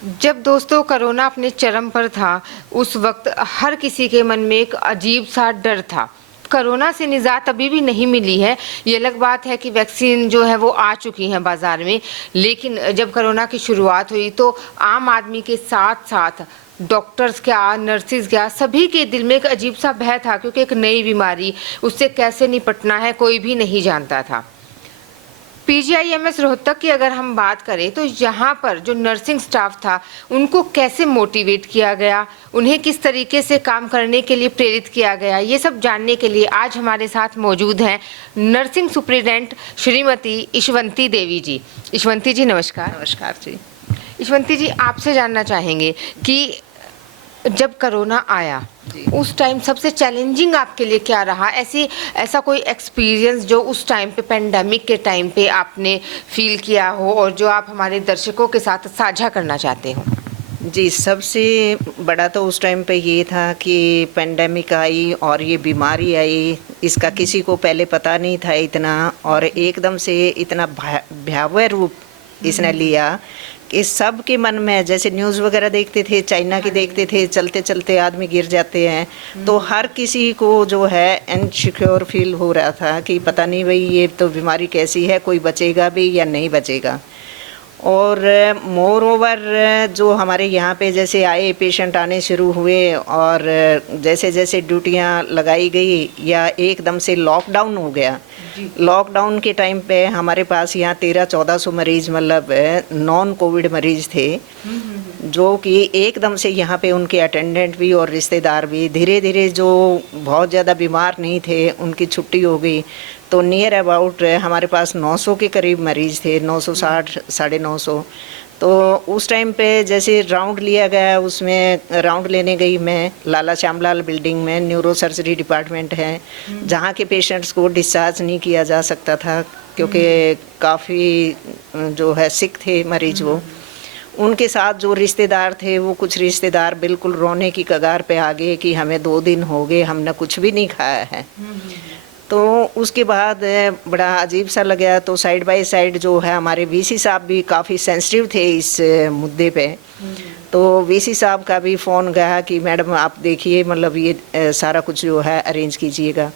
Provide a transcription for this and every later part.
जब दोस्तों कोरोना अपने चरम पर था, उस वक्त हर किसी के मन में एक अजीब सा डर था। कोरोना से निजात अभी भी नहीं मिली है। ये अलग बात है कि वैक्सीन जो है वो आ चुकी है बाजार में, लेकिन जब कोरोना की शुरुआत हुई तो आम आदमी के साथ साथ डॉक्टर्स क्या, नर्सिस क्या, सभी के दिल में एक अजीब सा भय था, क्योंकि एक नई बीमारी, उससे कैसे निपटना है कोई भी नहीं जानता था। पीजीआईएमएस रोहतक की अगर हम बात करें तो यहाँ पर जो नर्सिंग स्टाफ था उनको कैसे मोटिवेट किया गया, उन्हें किस तरीके से काम करने के लिए प्रेरित किया गया, ये सब जानने के लिए आज हमारे साथ मौजूद हैं नर्सिंग सुप्रिटेंडेंट श्रीमती ईशवंती देवी जी। ईशवंती जी नमस्कार। नमस्कार जी। ईशवंती जी, आपसे जानना चाहेंगे कि जब कोरोना आया उस टाइम सबसे चैलेंजिंग आपके लिए क्या रहा? ऐसा कोई एक्सपीरियंस जो उस टाइम पे, पेंडेमिक के टाइम पे आपने फील किया हो और जो आप हमारे दर्शकों के साथ साझा करना चाहते हो? जी, सबसे बड़ा तो उस टाइम पे ये था कि पेंडेमिक आई और ये बीमारी आई, इसका किसी को पहले पता नहीं था इतना, और एकदम से इतना भयावह रूप इसने लिया कि सब के मन में, जैसे न्यूज़ वगैरह देखते थे, चाइना की देखते थे, चलते चलते आदमी गिर जाते हैं, तो हर किसी को जो है इनसिक्योर फील हो रहा था कि पता नहीं भाई ये तो बीमारी कैसी है, कोई बचेगा भी या नहीं बचेगा। और मोर ओवर जो हमारे यहाँ पे जैसे आए पेशेंट आने शुरू हुए, और जैसे जैसे ड्यूटियाँ लगाई गई या एकदम से लॉकडाउन हो गया। लॉकडाउन के टाइम पे हमारे पास यहाँ 1300-1400 मरीज़, मतलब नॉन कोविड मरीज़ थे, जो कि एकदम से यहाँ पे उनके अटेंडेंट भी और रिश्तेदार भी धीरे धीरे, जो बहुत ज़्यादा बीमार नहीं थे उनकी छुट्टी हो गई। तो नियर अबाउट हमारे पास 900 के करीब मरीज़ थे, 960, 950। तो उस टाइम पे जैसे राउंड लिया गया, उसमें राउंड लेने गई मैं लाला श्यामलाल बिल्डिंग में, न्यूरो सर्जरी डिपार्टमेंट है, जहाँ के पेशेंट्स को डिस्चार्ज नहीं किया जा सकता था क्योंकि काफ़ी जो है सिक थे मरीज वो। उनके साथ जो रिश्तेदार थे, वो कुछ रिश्तेदार बिल्कुल रोने की कगार पे आ गए कि हमें 2 दिन हो गए, हमने कुछ भी नहीं खाया है। तो उसके बाद बड़ा अजीब सा लगा। तो साइड बाय साइड जो है हमारे वीसी साहब भी काफ़ी सेंसिटिव थे इस मुद्दे पे। तो वीसी साहब का भी फ़ोन गया कि मैडम आप देखिए, मतलब ये सारा कुछ जो है अरेंज कीजिएगा।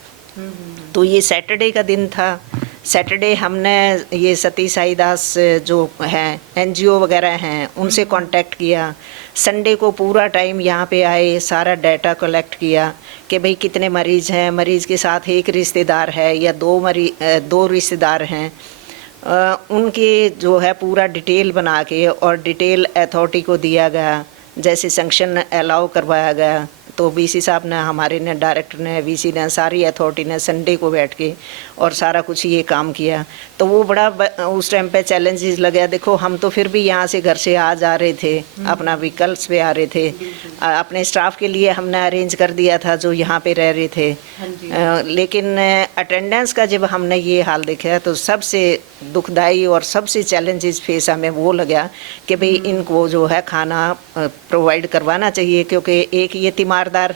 तो ये सैटरडे का दिन था। सैटरडे हमने ये सती साई दास जो हैं एनजीओ वगैरह हैं उनसे कांटेक्ट किया। संडे को पूरा टाइम यहाँ पे आए, सारा डाटा कलेक्ट किया कि भाई कितने मरीज़ हैं, मरीज़ के साथ एक रिश्तेदार है या 2 रिश्तेदार हैं, उनके जो है पूरा डिटेल बना के और डिटेल अथॉरिटी को दिया गया, जैसे सैंक्शन अलाउ करवाया गया। तो वीसी साहब ने, हमारे ने, डायरेक्टर ने, वीसी ने, सारी अथॉरिटी ने संडे को बैठ के और सारा कुछ ये काम किया। तो वो बड़ा उस टाइम पे चैलेंजेस लगे। देखो हम तो फिर भी यहाँ से घर से आ जा रहे थे, अपना व्हीकल्स पे आ रहे थे, अपने स्टाफ के लिए हमने अरेंज कर दिया था जो यहाँ पे रह रहे थे। लेकिन अटेंडेंस का जब हमने ये हाल देखा तो सबसे दुखदाई और सबसे चैलेंजेस फेस हमें वो लगा कि भाई इनको जो है खाना प्रोवाइड करवाना चाहिए, क्योंकि एक ये तीमारदार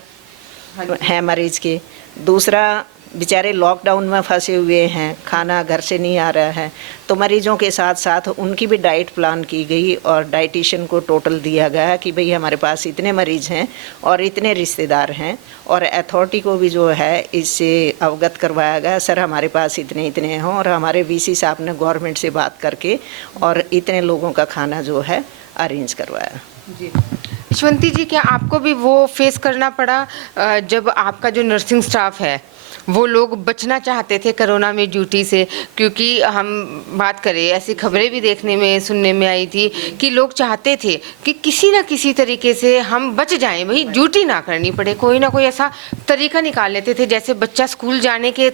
है मरीज के, दूसरा बेचारे लॉकडाउन में फंसे हुए हैं, खाना घर से नहीं आ रहा है। तो मरीजों के साथ साथ उनकी भी डाइट प्लान की गई और डाइटिशियन को टोटल दिया गया कि भाई हमारे पास इतने मरीज हैं और इतने रिश्तेदार हैं, और अथॉरिटी को भी जो है इससे अवगत करवाया गया, सर हमारे पास इतने इतने हैं, और हमारे वीसी साहब ने गवर्नमेंट से बात करके और इतने लोगों का खाना जो है अरेंज करवाया। जी ईशवंती जी, क्या आपको भी वो फेस करना पड़ा जब आपका जो नर्सिंग स्टाफ है वो लोग बचना चाहते थे कोरोना में ड्यूटी से? क्योंकि हम बात करें, ऐसी खबरें भी देखने में, सुनने में आई थी कि लोग चाहते थे कि किसी ना किसी तरीके से हम बच जाएं, भाई ड्यूटी ना करनी पड़े, कोई ना कोई ऐसा तरीका निकाल लेते थे, जैसे बच्चा स्कूल जाने के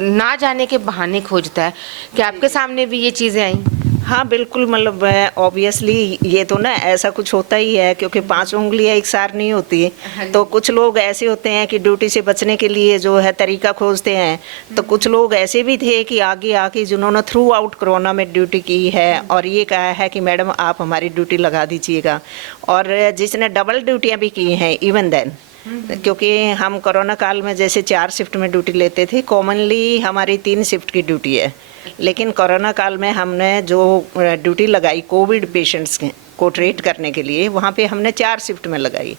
ना जाने के बहाने खोजता है। क्या आपके सामने भी ये चीज़ें आई? हाँ बिल्कुल, मतलब ऑब्वियसली ये तो ना ऐसा कुछ होता ही है, क्योंकि 5 उंगलियां एक सार नहीं होती। तो कुछ लोग ऐसे होते हैं कि ड्यूटी से बचने के लिए जो है तरीका खोजते हैं। तो कुछ लोग ऐसे भी थे कि आगे आके जिन्होंने थ्रू आउट कोरोना में ड्यूटी की है और ये कहा है कि मैडम आप हमारी ड्यूटी लगा दीजिएगा, और जिसने डबल ड्यूटियाँ भी की हैं इवन देन, क्योंकि हम कोरोना काल में जैसे 4 शिफ्ट में ड्यूटी लेते थे, कॉमनली हमारी 3 शिफ्ट की ड्यूटी है। लेकिन कोरोना काल में हमने जो ड्यूटी लगाई कोविड पेशेंट्स को ट्रीट करने के लिए वहाँ पे हमने 4 शिफ्ट में लगाई,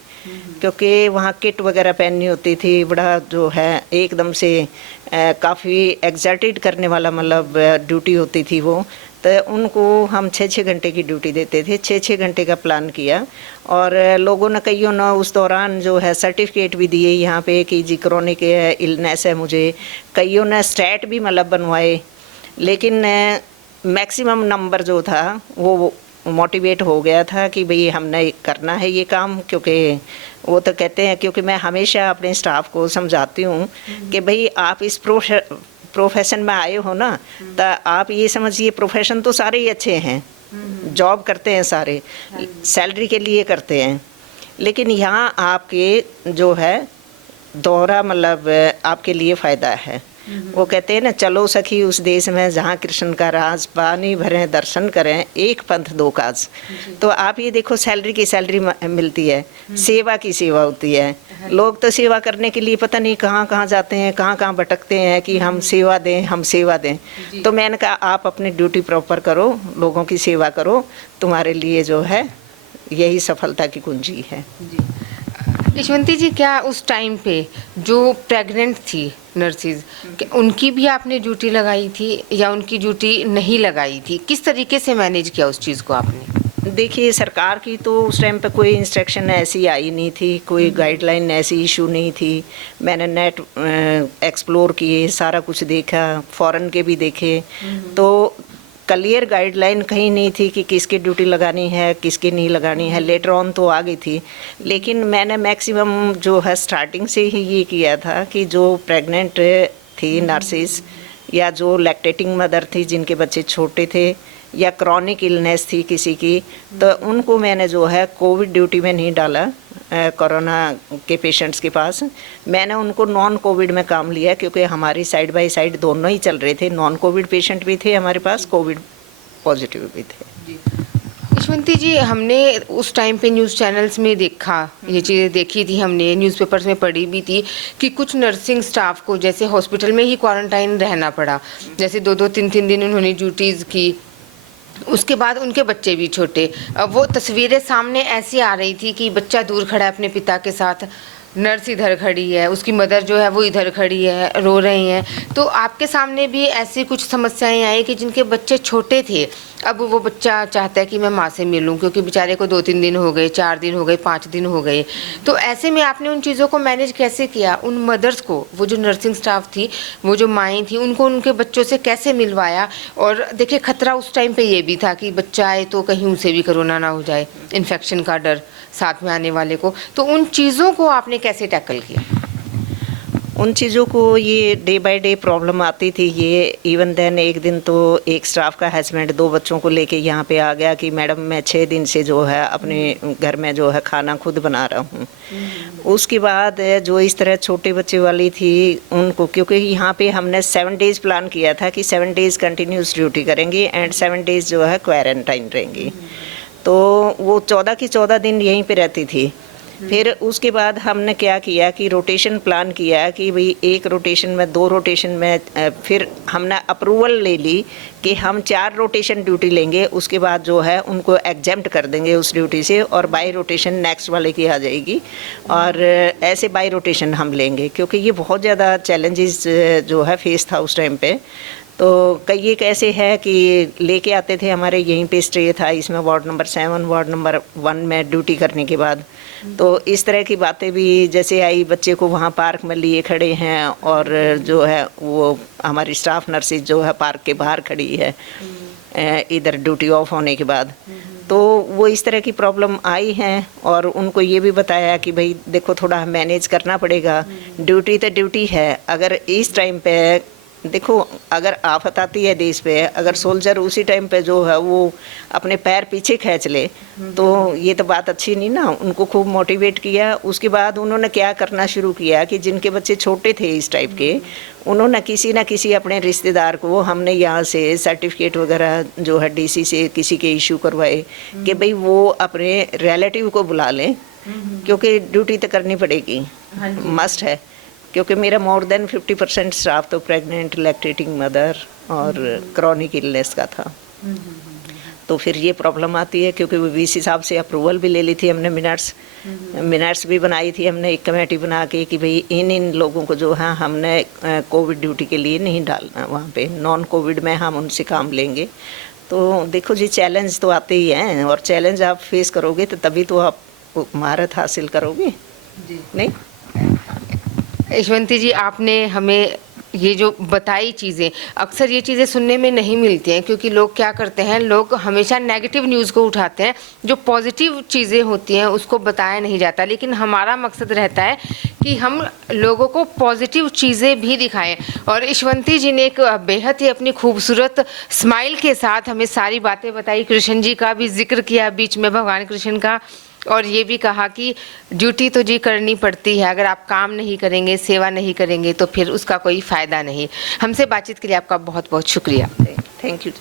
क्योंकि वहाँ किट वगैरह पहननी होती थी, बड़ा जो है एकदम से काफ़ी एग्जर्टेड करने वाला मतलब ड्यूटी होती थी वो। तो उनको हम 6-6 घंटे की ड्यूटी देते थे, 6-6 घंटे का प्लान किया। और लोगों ने कईयों ने उस दौरान जो है सर्टिफिकेट भी दिए यहाँ पे कि जी क्रॉनिक इलनेस है मुझे, कईयों ने स्टैट भी मतलब बनवाए। लेकिन मैक्सिमम नंबर जो था वो मोटिवेट हो गया था कि भाई हमने करना है ये काम, क्योंकि वो तो कहते हैं, क्योंकि मैं हमेशा अपने स्टाफ को समझाती हूँ कि भाई आप इस प्रोफेशन में आए हो ना, तो आप ये समझिए प्रोफेशन तो सारे ही अच्छे हैं, जॉब करते हैं सारे, सैलरी के लिए करते हैं, लेकिन यहाँ आपके जो है दोहरा मतलब आपके लिए फ़ायदा है। वो कहते हैं ना, चलो सखी उस देश में जहाँ कृष्ण का राज, पानी भरें दर्शन करें, एक पंथ दो काज। तो आप ये देखो, सैलरी की सैलरी मिलती है, सेवा की सेवा होती है। लोग तो सेवा करने के लिए पता नहीं कहाँ कहाँ जाते हैं, कहाँ कहाँ भटकते हैं कि हम सेवा दें, हम सेवा दें। तो मैंने कहा आप अपनी ड्यूटी प्रॉपर करो, लोगों की सेवा करो, तुम्हारे लिए जो है यही सफलता की कुंजी है। यशवंती जी, क्या उस टाइम पे जो प्रेग्नेंट थी नर्सिस, उनकी भी आपने ड्यूटी लगाई थी या उनकी ड्यूटी नहीं लगाई थी? किस तरीके से मैनेज किया उस चीज़ को आपने? देखिए, सरकार की तो उस टाइम पे कोई इंस्ट्रक्शन ऐसी आई नहीं थी, कोई गाइडलाइन ऐसी इशू नहीं थी। मैंने नेट एक्सप्लोर किए, सारा कुछ देखा, फॉरेन के भी देखे, तो क्लियर गाइडलाइन कहीं नहीं थी कि किसकी ड्यूटी लगानी है, किसकी नहीं लगानी है। लेटर ऑन तो आ गई थी, लेकिन मैंने मैक्सिमम जो है स्टार्टिंग से ही ये किया था कि जो प्रेग्नेंट थी नर्सिस या जो लैक्टेटिंग मदर थी जिनके बच्चे छोटे थे या क्रॉनिक इलनेस थी किसी की, तो उनको मैंने जो है कोविड ड्यूटी में नहीं डाला कोरोना के पेशेंट्स के पास। मैंने उनको नॉन कोविड में काम लिया, क्योंकि हमारी साइड बाय साइड दोनों ही चल रहे थे, नॉन कोविड पेशेंट भी थे हमारे पास, कोविड पॉजिटिव भी थे। यशवंती जी, हमने उस टाइम पे न्यूज़ चैनल्स में देखा, ये चीज़ें देखी थी, हमने न्यूज़पेपर्स में पढ़ी भी थी कि कुछ नर्सिंग स्टाफ को जैसे हॉस्पिटल में ही क्वारंटाइन रहना पड़ा, जैसे 2-2 3-3 दिन उन्होंने ड्यूटीज़ की, उसके बाद उनके बच्चे भी छोटे। वो तस्वीरें सामने ऐसी आ रही थी कि बच्चा दूर खड़ा है अपने पिता के साथ, नर्स इधर खड़ी है, उसकी मदर जो है वो इधर खड़ी है, रो रही हैं। तो आपके सामने भी ऐसी कुछ समस्याएं आई कि जिनके बच्चे छोटे थे, अब वो बच्चा चाहता है कि मैं माँ से मिलूं, क्योंकि बेचारे को 2-3 दिन हो गए, 4 दिन हो गए, 5 दिन हो गए। तो ऐसे में आपने उन चीज़ों को मैनेज कैसे किया? उन मदर्स को, वो जो नर्सिंग स्टाफ थी, वो जो माएँ थी, उनको उनके बच्चों से कैसे मिलवाया? और देखिए, खतरा उस टाइम पे ये भी था कि बच्चा आए तो कहीं उसे भी कोरोना ना हो जाए, इन्फेक्शन का डर साथ में आने वाले को। तो उन चीज़ों को आपने कैसे टैकल किया? उन चीज़ों को ये डे बाय डे प्रॉब्लम आती थी। ये इवन देन एक दिन तो एक स्टाफ का हस्बैंड 2 बच्चों को लेके यहाँ पे आ गया कि मैडम मैं 6 दिन से जो है अपने घर में जो है खाना खुद बना रहा हूँ। उसके बाद जो इस तरह छोटे बच्चे वाली थी उनको, क्योंकि यहाँ पे हमने 7 डेज़ प्लान किया था कि 7 डेज़ कंटिन्यूस ड्यूटी करेंगे एंड 7 डेज़ जो है क्वारंटाइन रहेंगी, तो वो 14 की 14 दिन यहीं पे रहती थी। फिर उसके बाद हमने क्या किया कि रोटेशन प्लान किया कि भाई 1 रोटेशन में 2 रोटेशन में, फिर हमने अप्रूवल ले ली कि हम 4 रोटेशन ड्यूटी लेंगे, उसके बाद जो है उनको एग्जेम्प्ट कर देंगे उस ड्यूटी से, और बाई रोटेशन नेक्स्ट वाले की आ जाएगी, और ऐसे बाई रोटेशन हम लेंगे, क्योंकि ये बहुत ज़्यादा चैलेंजेस जो है फेस था उस टाइम पे। तो कई एक ऐसे है कि लेके आते थे, हमारे यहीं पे स्टे था इसमें वार्ड नंबर 7, वार्ड नंबर 1 में ड्यूटी करने के बाद। तो इस तरह की बातें भी जैसे आई, बच्चे को वहाँ पार्क में लिए खड़े हैं और जो है वो हमारी स्टाफ नर्सिस जो है पार्क के बाहर खड़ी है इधर ड्यूटी ऑफ होने के बाद। तो वो इस तरह की प्रॉब्लम आई हैं, और उनको ये भी बताया कि भाई देखो थोड़ा मैनेज करना पड़ेगा, ड्यूटी तो ड्यूटी है। अगर इस टाइम पे देखो, अगर आफत आती है देश पे, अगर सोल्जर उसी टाइम पे जो है वो अपने पैर पीछे खींच ले, तो ये तो बात अच्छी नहीं ना। उनको खूब मोटिवेट किया। उसके बाद उन्होंने क्या करना शुरू किया कि जिनके बच्चे छोटे थे इस टाइप के, उन्होंने किसी ना किसी अपने रिश्तेदार को, हमने यहाँ से सर्टिफिकेट वगैरह जो है डीसी से किसी के इशू करवाए कि भाई वो अपने रिलेटिव को बुला लें, क्योंकि ड्यूटी तो करनी पड़ेगी, मस्ट है। क्योंकि मेरा मोर देन 50% स्टाफ तो प्रेग्नेंट, लैक्टेटिंग मदर और क्रॉनिक इलनेस का था। तो फिर ये प्रॉब्लम आती है, क्योंकि वो 20 हिसाब से अप्रूवल भी ले ली थी हमने, मिनट्स भी बनाई थी हमने एक कमेटी बना के कि भाई इन लोगों को जो है हमने कोविड ड्यूटी के लिए नहीं डालना, वहाँ पे नॉन कोविड में हम उनसे काम लेंगे। तो देखो जी, चैलेंज तो आते ही हैं, और चैलेंज आप फेस करोगे तो तभी तो आप महारत हासिल करोगे जी। नहीं यशवंती जी, आपने हमें ये जो बताई चीज़ें, अक्सर ये चीज़ें सुनने में नहीं मिलती हैं, क्योंकि लोग क्या करते हैं, लोग हमेशा नेगेटिव न्यूज़ को उठाते हैं, जो पॉजिटिव चीज़ें होती हैं उसको बताया नहीं जाता। लेकिन हमारा मकसद रहता है कि हम लोगों को पॉजिटिव चीज़ें भी दिखाएं। और यशवंती जी ने एक बेहद ही अपनी खूबसूरत स्माइल के साथ हमें सारी बातें बताई, कृष्ण जी का भी जिक्र किया बीच में, भगवान कृष्ण का, और ये भी कहा कि ड्यूटी तो जी करनी पड़ती है, अगर आप काम नहीं करेंगे, सेवा नहीं करेंगे तो फिर उसका कोई फ़ायदा नहीं। हमसे बातचीत के लिए आपका बहुत बहुत शुक्रिया। Thank you.